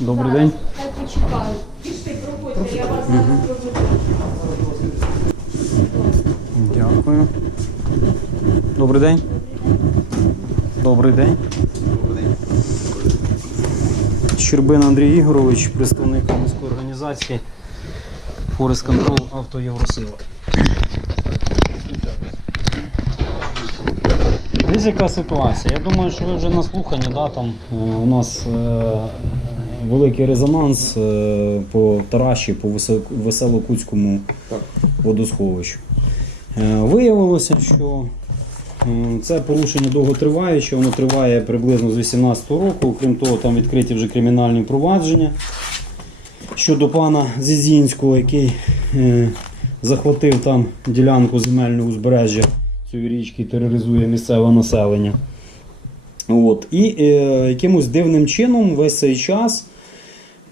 Добрий день. Так почекаю. Пішли, проходьте, я вас зараз проведу. Дякую. Добрий день. Добрий день. Щербин Андрій Ігорович, представник міської організації Форест Контрол Авто Євросила. Десь яка ситуація? Я думаю, що ви вже наслухані, да, там е, у нас е, великий резонанс е, по Тараші, по Весе- Веселокутському водосховищу. Е, Виявилося, що е, це порушення довготриваюче, воно триває приблизно з 18 року. Крім того, там відкриті вже кримінальні провадження щодо пана Зізінського, який е, захватив там ділянку земельного узбережжя цієї річки і тероризує місцеве населення. От. І е, якимось дивним чином весь цей час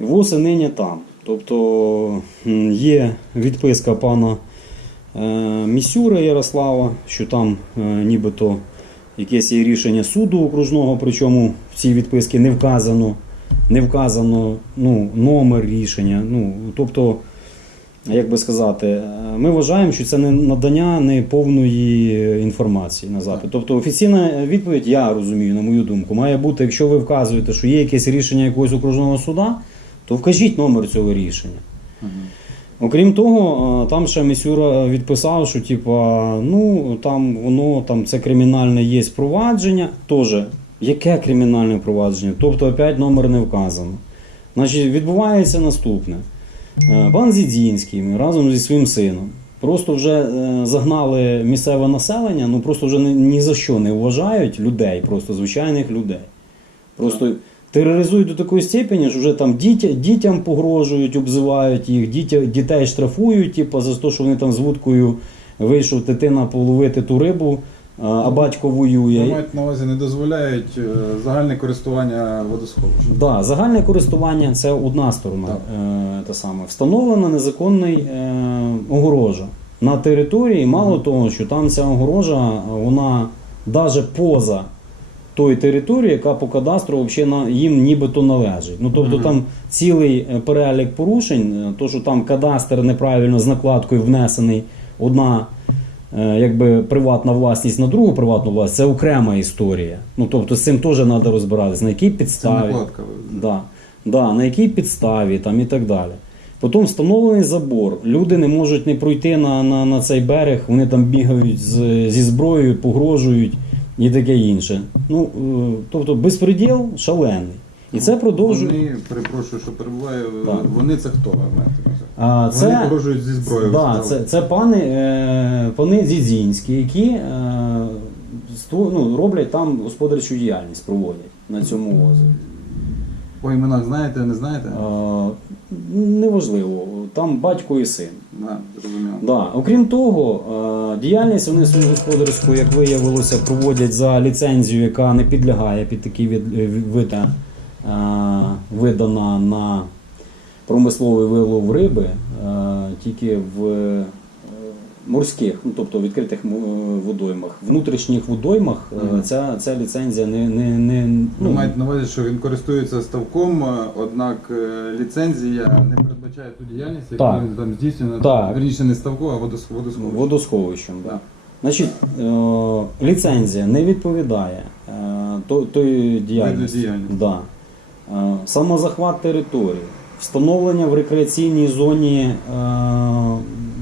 і нині там. Тобто є відписка пана е, Місюра Ярослава, що там е, нібито якесь є рішення суду окружного, причому в цій відписці не вказано, не вказано ну, номер рішення. Ну, тобто, як би сказати, е, ми вважаємо, що це не надання неповної інформації на запит. Тобто офіційна відповідь, я розумію, на мою думку, має бути, якщо ви вказуєте, що є якесь рішення якогось окружного суда, то вкажіть номер цього рішення. Окрім того, е, там ще Місюра відписав, що типа, ну там воно там це кримінальне є провадження. Тоже, яке кримінальне провадження? Тобто опять номер не вказано. Значить, відбувається наступне. Е, Пан Зідзінський разом зі своїм сином просто вже е, загнали місцеве населення, ну просто вже ні, ні за що не вважають людей, просто звичайних людей. Просто тероризують до такої степені, що вже там дітя, дітям погрожують, обзивають їх, дітя, дітей штрафують, типу, за те, що вони там з вудкою вийшов дитина половити ту рибу, а, батько воює. маєте на увазі не дозволяють е, загальне користування водосховищем. Да, загальне користування це одна сторона. Так. Е, та саме. Встановлена незаконний е, огорожа на території. Мало того, що там ця огорожа, вона навіть поза тої території, яка по кадастру взагалі їм нібито належить. Ну тобто там цілий перелік порушень, то що там кадастр неправильно з накладкою внесений одна. Е, Якби приватна власність на другу приватну власність це окрема історія. Ну тобто з цим теж треба розбиратися, на якій Це підставі. накладка. Да, да, на якій підставі там і так далі. Потім встановлений забор. Люди не можуть не пройти на, на, на цей берег, вони там бігають з, зі зброєю, погрожують і таке інше. Ну, е, тобто безпреділ шалений. І це продовжує. Вони, перепрошую, що перебуваю, Так. вони це хто? А, Вони погрожують зі зброєю. да, це, це пани, е, пани Зідзінські, які е, ство- ну, роблять там господарчу діяльність, проводять на цьому озері. По іменах знаєте, не знаєте? Е, неважливо, там батько і син. Да, зрозуміло. Да. Окрім того, е, діяльність вони свою господарську, як виявилося, проводять за ліцензію, яка не підлягає під такий від, е, вид, видана на промисловий вилов риби е, тільки в е, морських, ну тобто відкритих е, водоймах. Внутрішніх водоймах е, ця, ця ліцензія не, не, не Ви ну, маєте на увазі, що він користується ставком, е, однак е, ліцензія не передбачає ту діяльність, яку Так. він там здійснює. Так. Вірніше не ставку, а водос- водосховище. водосховищем. Да. Да. Значить, е, ліцензія не відповідає е, то- тої діяльності. діяльності. Да. Е, самозахват території, встановлення в рекреаційній зоні е,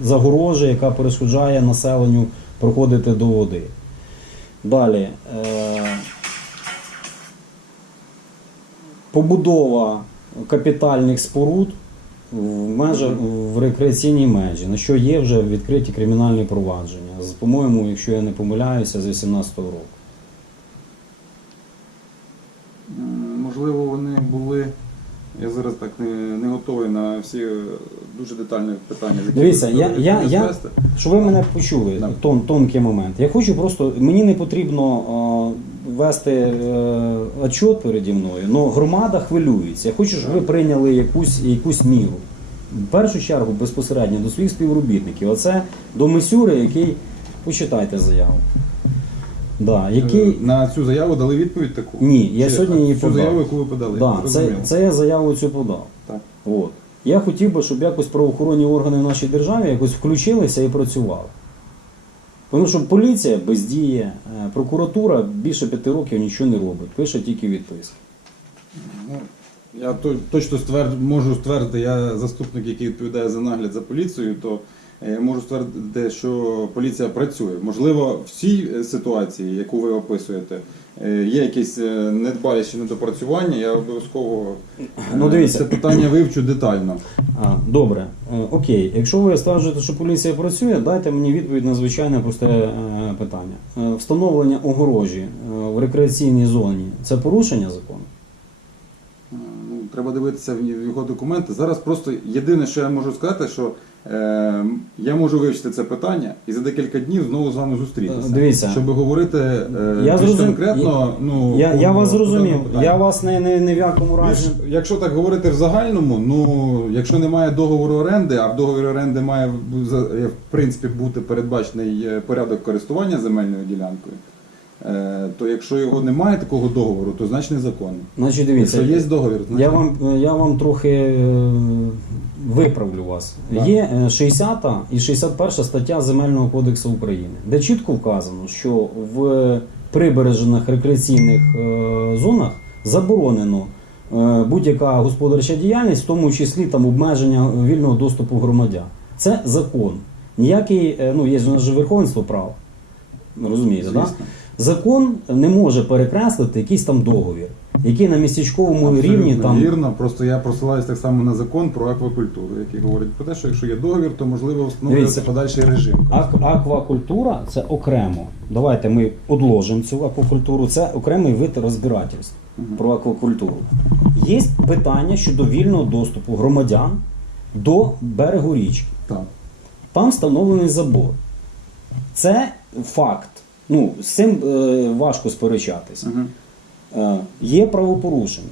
загорожі, яка перешкоджає населенню проходити до води. Далі. Е, побудова капітальних споруд в межах в рекреаційній межі, на що є вже відкриті кримінальні провадження. По-моєму, якщо я не помиляюся, з 18 року. Можливо, вони були. Я зараз так не, не готовий на всі е, дуже детальні питання. які Дивіться, ви я, хотіли я, я, звести. щоб ви мене почули, Да. тон, тонкий момент. Я хочу просто, мені не потрібно е, вести е, отчет переді мною, але громада хвилюється. Я хочу, щоб ви прийняли якусь, якусь міру. В першу чергу безпосередньо до своїх співробітників. Оце до Месюри, який почитайте заяву. Да, який... Е, На цю заяву дали відповідь таку? Ні, я Чи сьогодні її цю подав. заяву, яку ви подали? Да, це, це я заяву цю подав. Так. От. Я хотів би, щоб якось правоохоронні органи в нашій державі якось включилися і працювали. Тому що поліція бездіє, е, прокуратура більше п'яти років нічого не робить, пише тільки відписки. Ну, Я то- точно стверд, можу ствердити, я заступник, який відповідає за нагляд за поліцією, то можу ствердити, що поліція працює. Можливо, в цій е, ситуації, яку ви описуєте, е, є якісь е, недбаліші недопрацювання, я обов'язково е, Ну, дивіться. це питання вивчу детально. А, добре, Е, окей. Якщо ви стверджуєте, що поліція працює, дайте мені відповідь на звичайне просте е, питання. Е, встановлення огорожі е, в рекреаційній зоні це порушення закону? Е, Ну, треба дивитися в його документи. Зараз просто єдине, що я можу сказати, що е, я можу вивчити це питання і за декілька днів знову з вами зустрітися. Дивіться. щоб говорити е, Я більш зрозум- конкретно. Ну, Я, я вас зрозумів. Я вас не, не, не в якому разі. Більш, якщо так говорити в загальному, ну якщо немає договору оренди, а в договорі оренди має е, в принципі бути передбачений е, порядок користування земельною ділянкою, то якщо його немає такого договору, то значить незаконно. Значить, дивіться, Якщо є договір, значить я вам, я вам трохи виправлю вас. Да. Є е, 60 і 61 стаття Земельного кодексу України, де чітко вказано, що в прибережених рекреаційних е, зонах заборонено е, будь-яка господарча діяльність, в тому числі там обмеження вільного доступу громадян. Це закон. Ніякий, е, ну є ж у нас же верховенство прав. Розумієте, так? Звісно. Закон не може перекреслити якийсь там договір, який на містечковому Абсолютно рівні там вірно. Просто я посилаюсь так само на закон про аквакультуру, який говорить про те, що якщо є договір, то можливо встановлювати подальший режим. Ак- аквакультура це окремо. Давайте ми одложимо цю аквакультуру. Це окремий вид розбирательств Мгм. про аквакультуру. Є питання щодо вільного доступу громадян до берегу річки. Так. Там встановлений забор. Це факт. Ну, з цим е, важко сперечатися. Е, є правопорушення.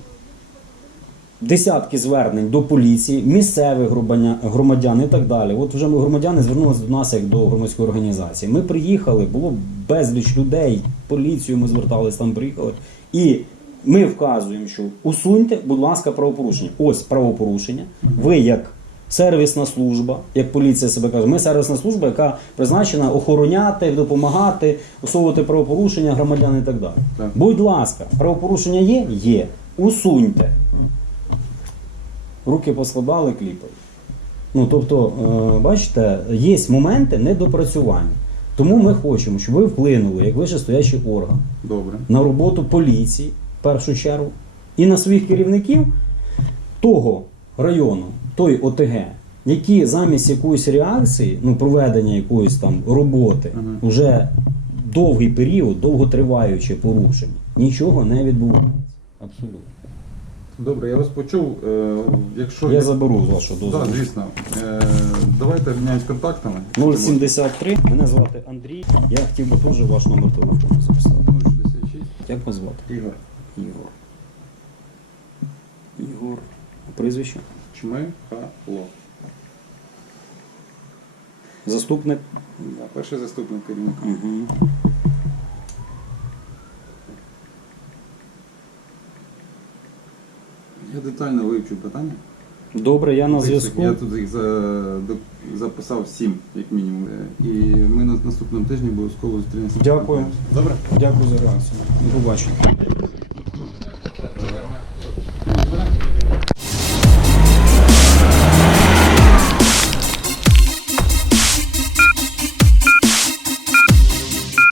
Десятки звернень до поліції, місцевих громадян, громадян і так далі. От вже ми громадяни звернулися до нас як до громадської організації. Ми приїхали, було безліч людей, поліцію ми зверталися, там приїхали. І ми вказуємо, що усуньте, будь ласка, правопорушення. Ось правопорушення. Ви як сервісна служба, як поліція себе каже, ми сервісна служба, яка призначена охороняти, допомагати, усувати правопорушення громадян і так далі. Так. Будь ласка, правопорушення є? Є. Усуньте. Руки поскладали, кліпають. Ну, тобто, е, бачите, є моменти недопрацювання. Тому ми хочемо, щоб ви вплинули, як вищестоящий орган, Добре. на роботу поліції, в першу чергу, і на своїх керівників того району, той ОТГ, які замість якоїсь реакції, ну, проведення якоїсь там роботи, вже довгий період, довготриваюче порушення, нічого не відбувається. Абсолютно. Добре, я вас почув. Е, якщо Я заберу з вашого Так, дозволу. звісно. Е, давайте обміняємось контактами. 073, мене звати Андрій. Я хотів би теж ваш номер телефону записати. 066. Як вас звати? Ігор. Ігор. Ігор. Прізвище? Чмихало. Заступник. Да, перший заступник керівника. Угу. Я детально вивчу питання. Добре, я на зв'язку. Я тут їх за, до- записав сім, як мінімум. Е, І ми на наступному тижні обов'язково зустрінемося. Дякую. Добре? Дякую за реакцію. До побачення.